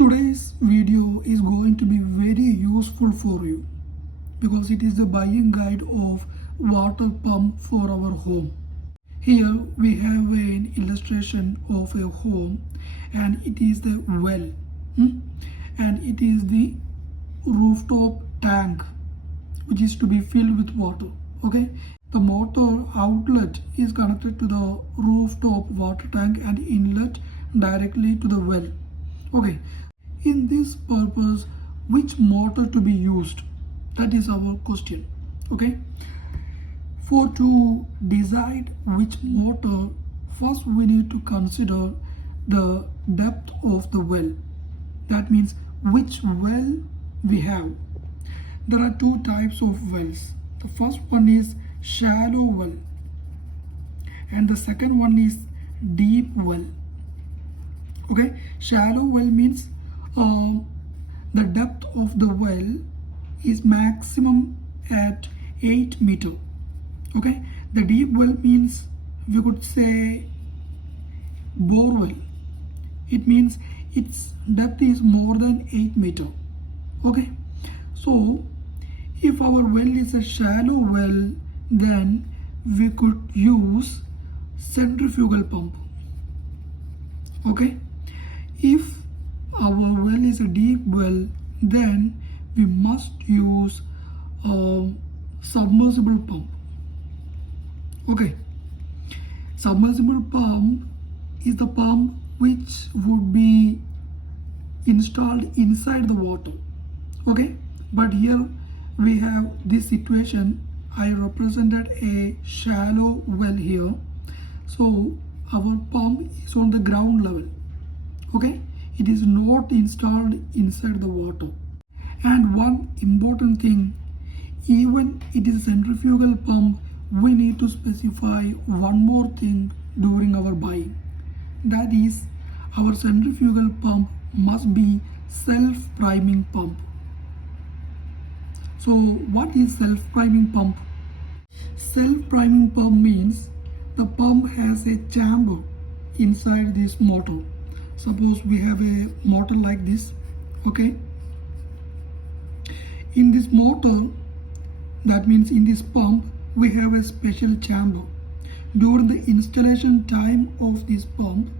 Today's video is going to be very useful for you because it is the buying guide of water pump for our home. Here we have an illustration of a home and it is the well and it is the rooftop tank which is to be filled with water. Okay, the motor outlet is connected to the rooftop water tank and inlet directly to the well. Okay, in this purpose, which motor to be used? That is our question. Okay, for to decide which motor, first we need to consider the depth of the well. That means which well we have. There are two types of wells. The first one is shallow well and the second one is deep well. Okay, shallow well means the depth of the well is maximum at 8 meter. Okay, the deep well means we could say bore well. It means its depth is more than 8 meter. Okay, so if our well is a shallow well, then we could use centrifugal pump. Okay, if our well is a deep well, then we must use a submersible pump. Okay, submersible pump is the pump which would be installed inside the water. Okay, but here we have this situation. I represented a shallow well here, so our pump is on the ground level. Okay, it is not installed inside the water. And one important thing, even it is a centrifugal pump, we need to specify one more thing during our buying. That is, our centrifugal pump must be self-priming pump. So what is self-priming pump? Self-priming pump means the pump has a chamber inside this motor. Suppose we have a motor like this. Okay, in this motor, that means in this pump, we have a special chamber. During the installation time of this pump,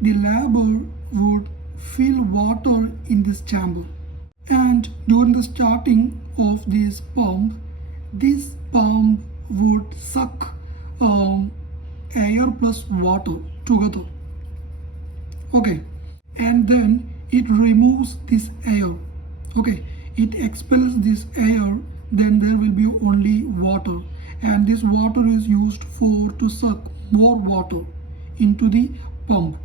the labor would fill water in this chamber. And during the starting of this pump would suck air plus water together. Okay, and then it removes this air. Okay, it expels this air, then there will be only water, and this water is used to suck more water into the pump.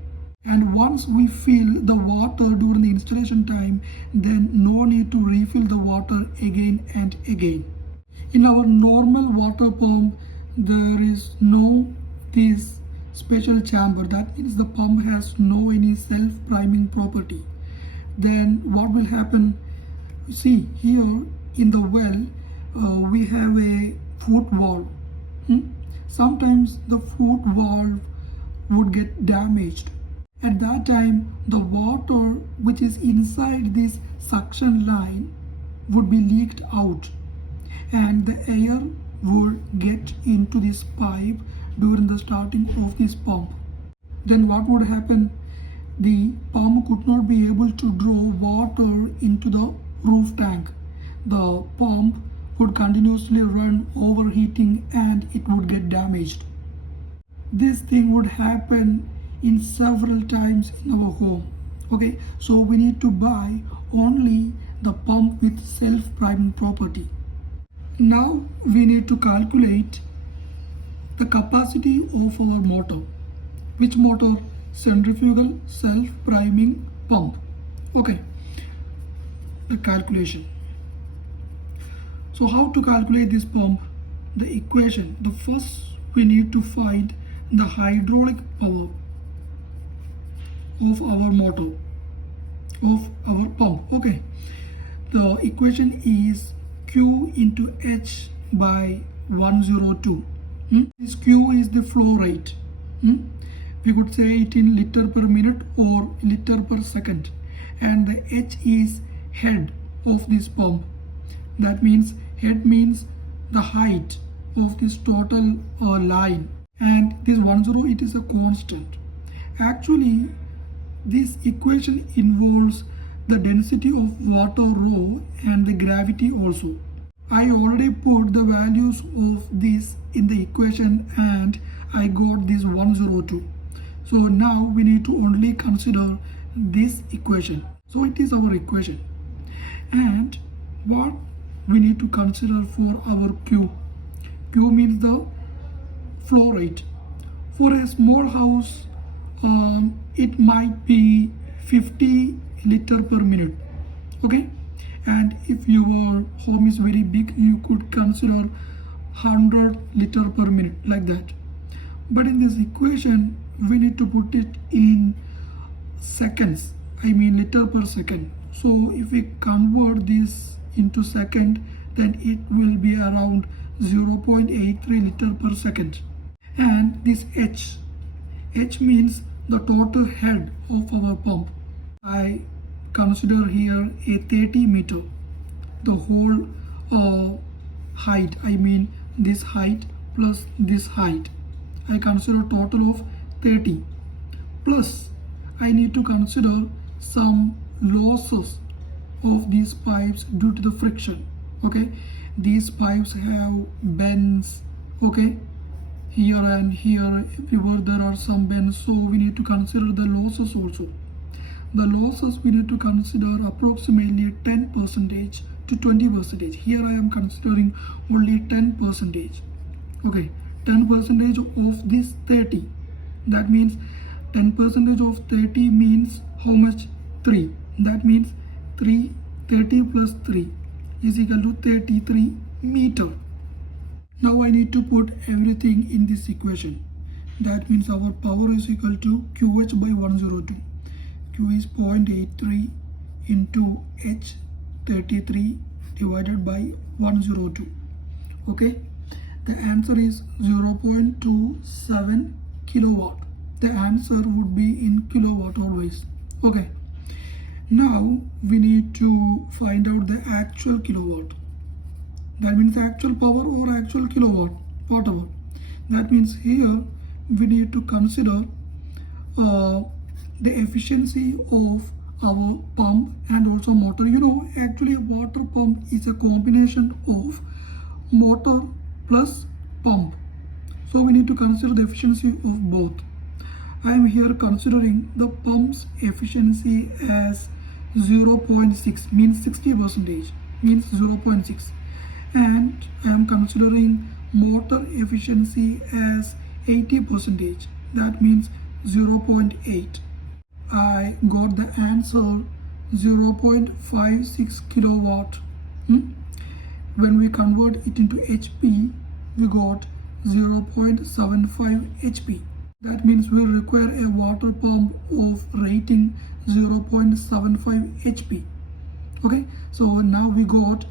And once we fill the water during the installation time, then no need to refill the water again and again. In our normal water pump, there is no this special chamber. That means the pump has no any self-priming property. Then what will happen? See here in the well, we have a foot valve. Sometimes the foot valve would get damaged. At that time, the water which is inside this suction line would be leaked out and the air would get into this pipe during the starting of this pump. Then what would happen? The pump could not be able to draw water into the roof tank. The pump would continuously run overheating and it would get damaged. This thing would happen in several times in our home. Okay, so we need to buy only the pump with self-priming property. Now we need to calculate the capacity of our motor. Which motor? Centrifugal self-priming pump. Okay, the calculation. So how to calculate this pump? The equation. The first we need to find the hydraulic power of our motor, of our pump. Okay, the equation is Q into H by 102. This Q is the flow rate. We could say it in liter per minute or liter per second. and the H is head of this pump. That means head means the height of this total line, and this 10 it is a constant. Actually, this equation involves the density of water rho and the gravity also. I already put the values of this in the equation and I got this 102. So now we need to only consider this equation. So it is our equation. And what we need to consider for our Q. Q means the flow rate. For a small house, it might be 50 liter per minute. Okay, and if your home is very big, you could consider 100 liter per minute, like that. But in this equation, we need to put it in seconds, I mean liter per second. So if we convert this into second, then it will be around 0.83 liter per second. And this H means the total head of our pump. I consider here a 30 meter, the whole height, I mean this height plus this height. I consider total of 30, plus I need to consider some losses of these pipes due to the friction. Okay, these pipes have bends, okay, here and here, everywhere there are some bends, so we need to consider the losses also. The losses we need to consider approximately 10% to 20%. Here I am considering only 10%. Okay, 10% of this 30. That means 10% of 30 means how much? 3. That means 30 plus 3 is equal to 33 meter. Now I need to put everything in this equation. That means our power is equal to QH by 102. Q is 0.83 into H 33 divided by 102. Okay, the answer is 0.27 kilowatt. The answer would be in kilowatt always. Okay, now we need to find out the actual kilowatt. That means actual power or actual kilowatt, whatever. That means here we need to consider the efficiency of our pump and also motor. You know, actually a water pump is a combination of motor plus pump. So we need to consider the efficiency of both. I am here considering the pump's efficiency as 0.6, means 60%, means 0.6. And I am considering motor efficiency as 80%, that means 0.8. I got the answer 0.56 kilowatt. When we convert it into HP, we got 0.75 HP. That means we require a water pump of rating 0.75 HP. Okay, so now we got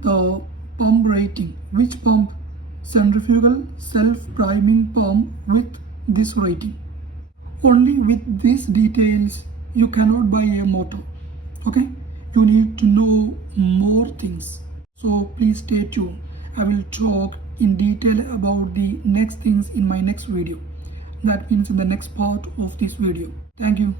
the pump rating. Which pump? Centrifugal self-priming pump with this rating. Only with these details you cannot buy a motor. Okay, you need to know more things. So please stay tuned. I will talk in detail about the next things in my next video. That means in the next part of this video. Thank you.